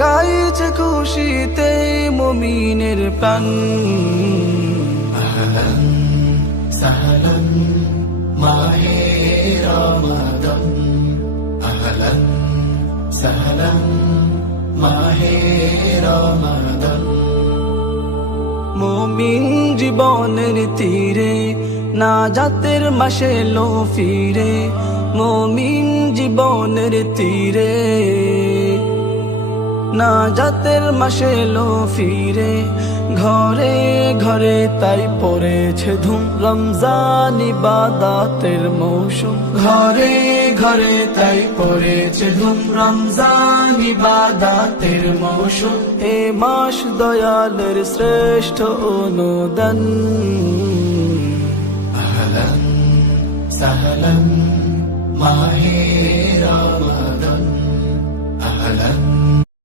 গাইছে খুশিতে মুমিনের প্রাণ। আহলান সাহলান মাহে রমাদান, আহলান সাহলান মাহে রমাদান। মুমিন জীবনের তীরে নাজাতের মাসে লো ফিরে, মুমিন জীবনের তীরে নাজাতের মাসে লো ফিরে। ঘরে ঘরে তাই পড়েছে ধুম, রমজান ইবাদাতের মৌসুম। ঘরে ঘরে তাই পড়েছে ধুম, রমজান ইবাদাতের মৌসুম। এ মাস দয়ালের শ্রেষ্ঠ অনুদান। আহলান সাহলান মাহে রমাদান,